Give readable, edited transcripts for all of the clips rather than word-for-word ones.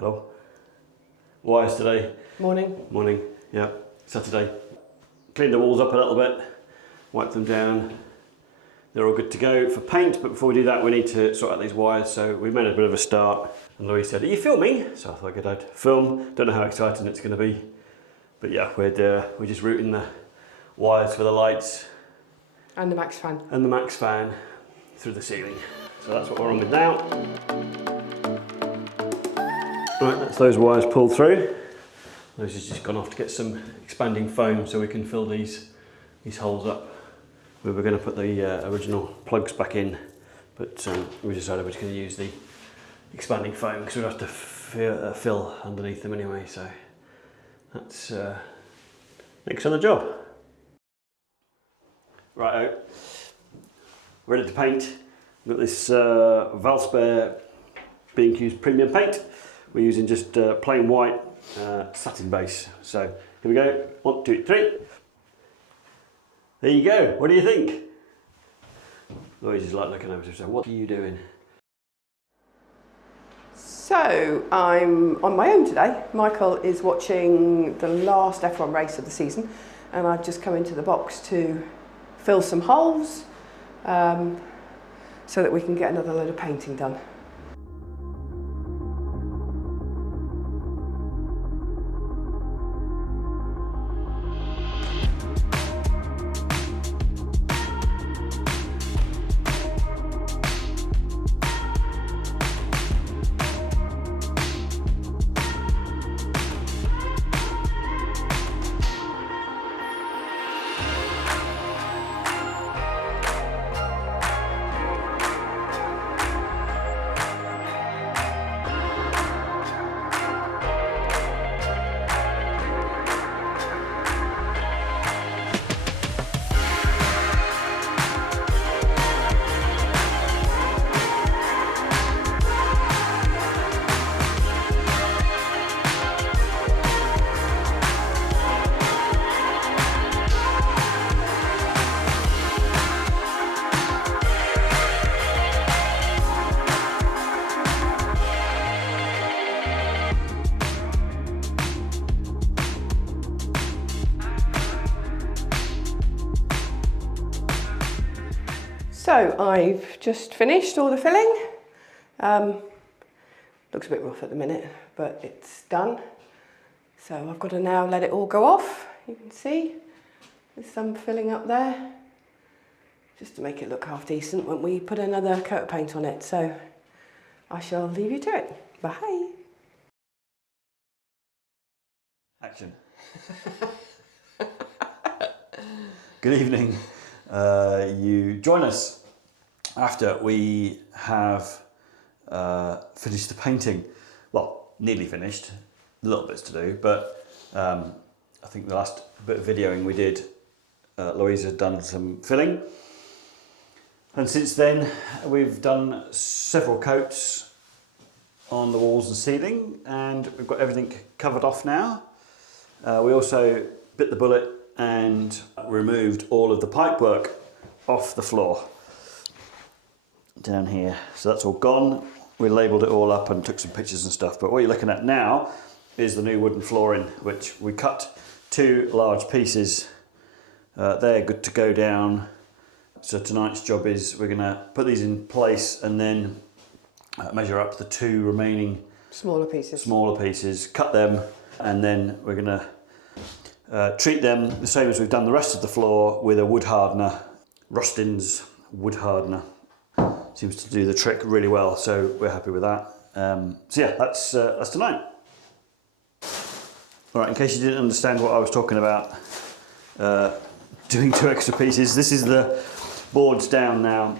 Hello. Wires today. Morning. Morning, yeah. Saturday. Cleaned the walls up a little bit, wiped them down. They're all good to go for paint, but before we do that we need to sort out these wires. So we made a bit of a start and Louise said, "Are you filming?" So I thought I'd film. Don't know how exciting it's going to be. But yeah, we're just routing the wires for the lights. And the max fan. And the max fan through the ceiling. So that's what we're on with now. Right, that's those wires pulled through. Those has just gone off to get some expanding foam so we can fill these holes up. We were going to put the original plugs back in, but we decided we're just going to use the expanding foam because we'd have to fill underneath them anyway. So that's next on the job. Righto, ready to paint. We've got this Valspar B&Q's premium paint. We're using just plain white satin base. So here we go, 1, 2, 3. There you go, what do you think? Louise is like looking over to say, what are you doing? So I'm on my own today. Michael is watching the last F1 race of the season and I've just come into the box to fill some holes so that we can get another load of painting done. So I've just finished all the filling. Looks a bit rough at the minute, but it's done. So I've got to now let it all go off. You can see there's some filling up there, just to make it look half decent when we put another coat of paint on it. So I shall leave you to it. Bye. Action. Good evening. You join us after we have finished the painting. Well, nearly finished, little bits to do, but I think the last bit of videoing we did, Louise had done some filling, and since then we've done several coats on the walls and ceiling, and we've got everything covered off now. We also bit the bullet and removed all of the pipework off the floor down here. So that's all gone. We labelled it all up and took some pictures and stuff. But what you're looking at now is the new wooden flooring, which we cut 2 large pieces. They're good to go down. So tonight's job is we're going to put these in place and then measure up the 2 remaining smaller pieces, cut them, and then we're going to treat them the same as we've done the rest of the floor with a wood hardener. Rustin's wood hardener seems to do the trick really well, so we're happy with that. So yeah, that's tonight. All right, in case you didn't understand what I was talking about, doing 2 extra pieces, this is the boards down now.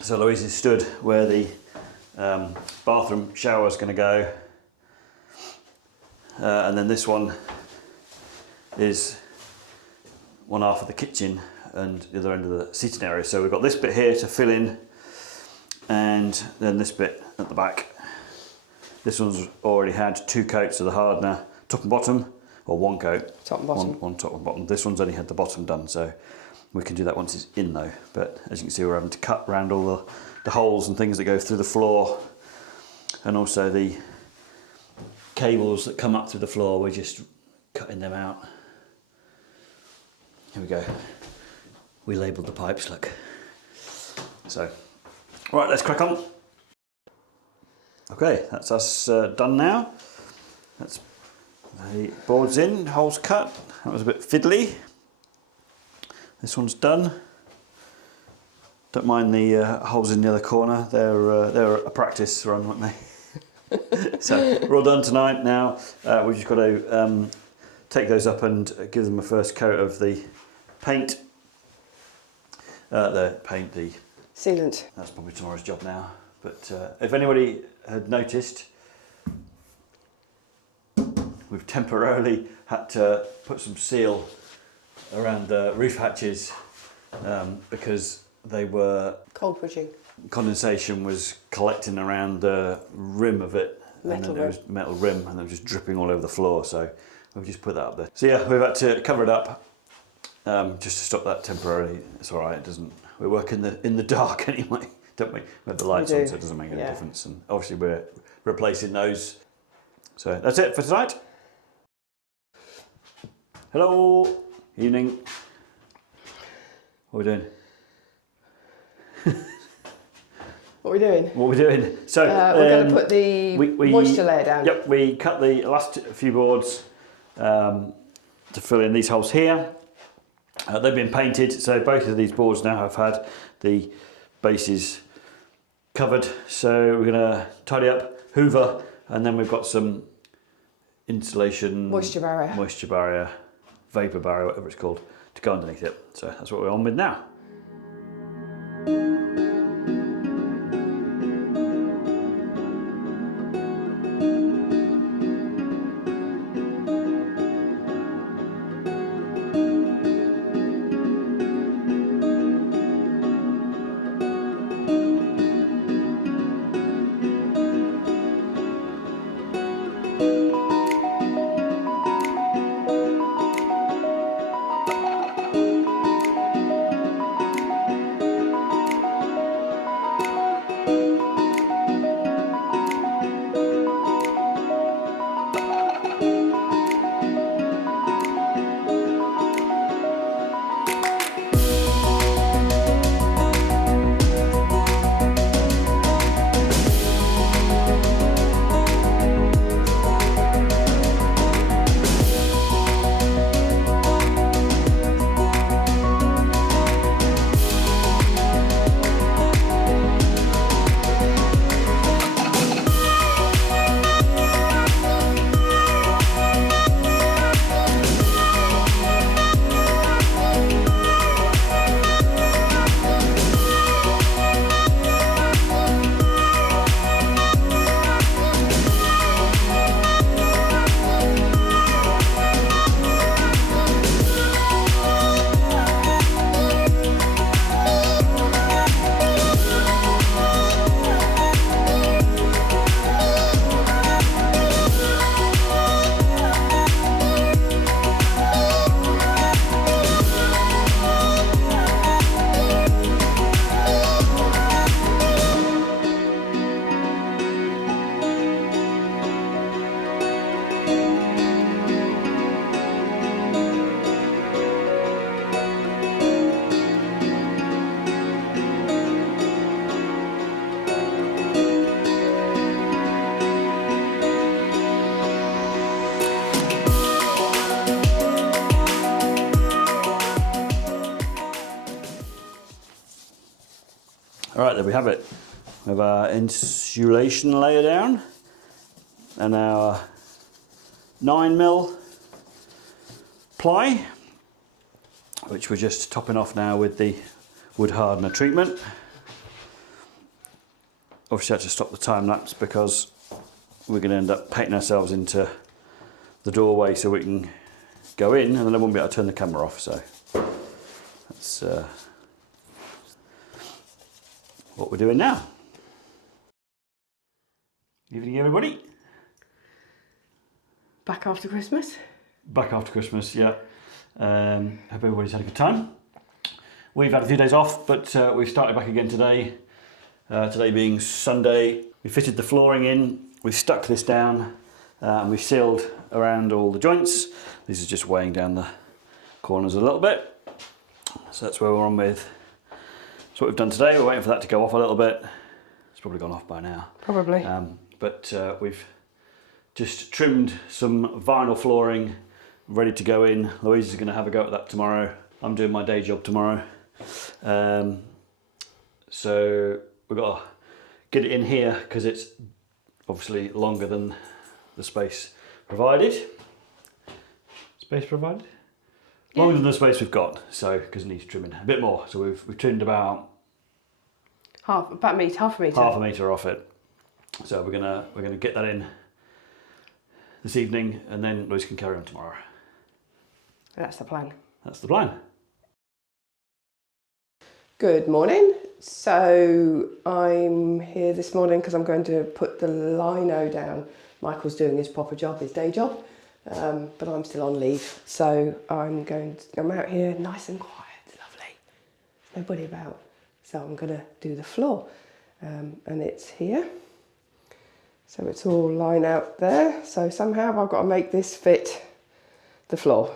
So Louise is stood where the bathroom shower is going to go, and then this one is one half of the kitchen and the other end of the seating area. So we've got this bit here to fill in, and then this bit at the back. This one's already had 2 coats of the hardener, top and bottom, or 1 coat. Top and bottom. One top and bottom. This one's only had the bottom done, so we can do that once it's in though. But as you can see, we're having to cut around all the holes and things that go through the floor, and also the cables that come up through the floor, we're just cutting them out. Here we go. We labelled the pipes, look. So, right, let's crack on. Okay, that's us done now. That's the boards in, holes cut. That was a bit fiddly. This one's done. Don't mind the holes in the other corner. They're a practice run, weren't they? So we're all done tonight now. We've just got to take those up and give them a first coat of the paint. The sealant. That's probably tomorrow's job now. But if anybody had noticed, we've temporarily had to put some seal around the roof hatches because they were cold pushing. Condensation was collecting around the rim of it, and then there was metal rim, and it was just dripping all over the floor. So we've just put that up there. So yeah, we've had to cover it up just to stop that temporarily. It's all right. It doesn't. We work in the dark anyway, don't we? We have the lights on, so it doesn't make any difference. And obviously we're replacing those. So that's it for tonight. Hello, evening. What are we doing? What are we doing? What are we doing? So we're going to put the moisture layer down. Yep, we cut the last few boards to fill in these holes here. They've been painted, so both of these boards now have had the bases covered. So we're going to tidy up, hoover, and then we've got some insulation, moisture barrier, vapor barrier, whatever it's called, to go underneath it. So that's what we're on with now. All right, there we have it. We have our insulation layer down and our 9mm ply, which we're just topping off now with the wood hardener treatment. Obviously I had to stop the time lapse because we're going to end up painting ourselves into the doorway so we can go in, and then I won't be able to turn the camera off, so that's what we're doing now. Evening everybody. Back after Christmas? Back after Christmas, yeah. Hope everybody's had a good time. We've had a few days off, but we've started back again today. Today being Sunday. We fitted the flooring in, we've stuck this down, and we've sealed around all the joints. This is just weighing down the corners a little bit. So that's where we're on with. That's what we've done today. We're waiting for that to go off a little bit. It's probably gone off by now. Probably. But we've just trimmed some vinyl flooring, ready to go in. Louise is going to have a go at that tomorrow. I'm doing my day job tomorrow. So we've got to get it in here because it's obviously longer than the space provided. Space provided? Yeah. Longer than the space we've got, so because it needs trimming a bit more. So we've trimmed about half a metre. Half a metre off it. So we're gonna get that in this evening, and then Louise can carry on tomorrow. That's the plan. That's the plan. Good morning. So I'm here this morning because I'm going to put the lino down. Michael's doing his proper job, his day job, but I'm still on leave. So I'm out here nice and quiet, lovely. Nobody about. So I'm going to do the floor, and it's here. So it's all lined out there. So somehow I've got to make this fit the floor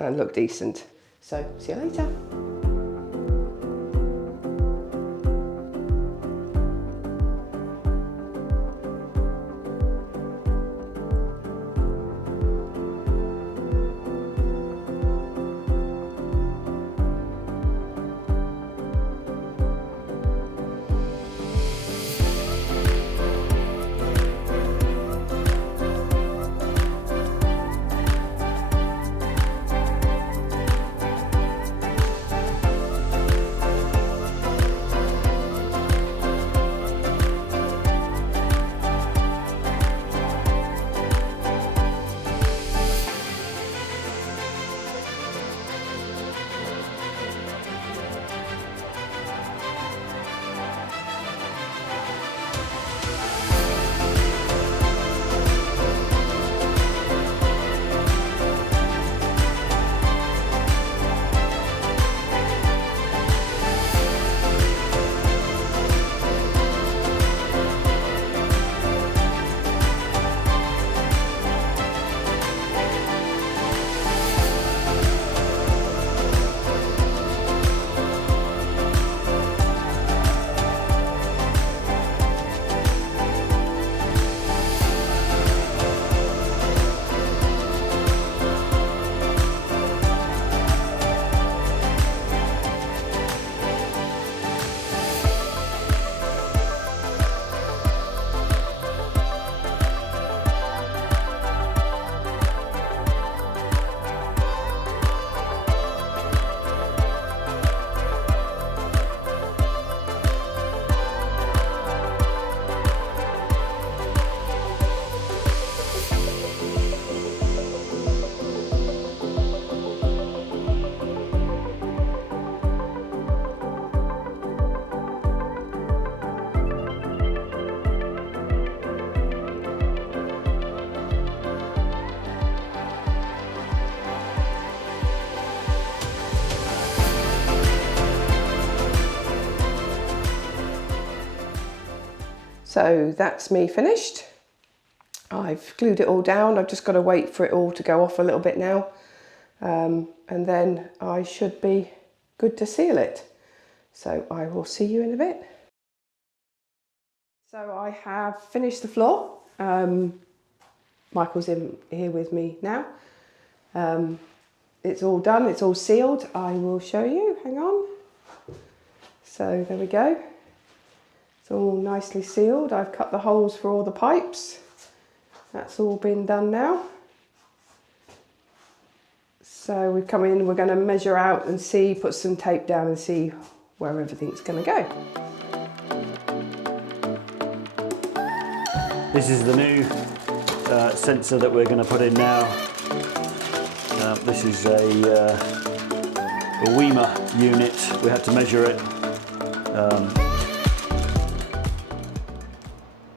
and look decent. So see you later. So that's me finished. I've glued it all down. I've just got to wait for it all to go off a little bit now. And then I should be good to seal it. So I will see you in a bit. So I have finished the floor. Michael's in here with me now. It's all done, it's all sealed. I will show you, hang on. So there we go. It's all nicely sealed. I've cut the holes for all the pipes. That's all been done now. So we've come in, we're going to measure out and see, put some tape down and see where everything's going to go. This is the new sensor that we're going to put in now. This is a Weimer unit. We had to measure it.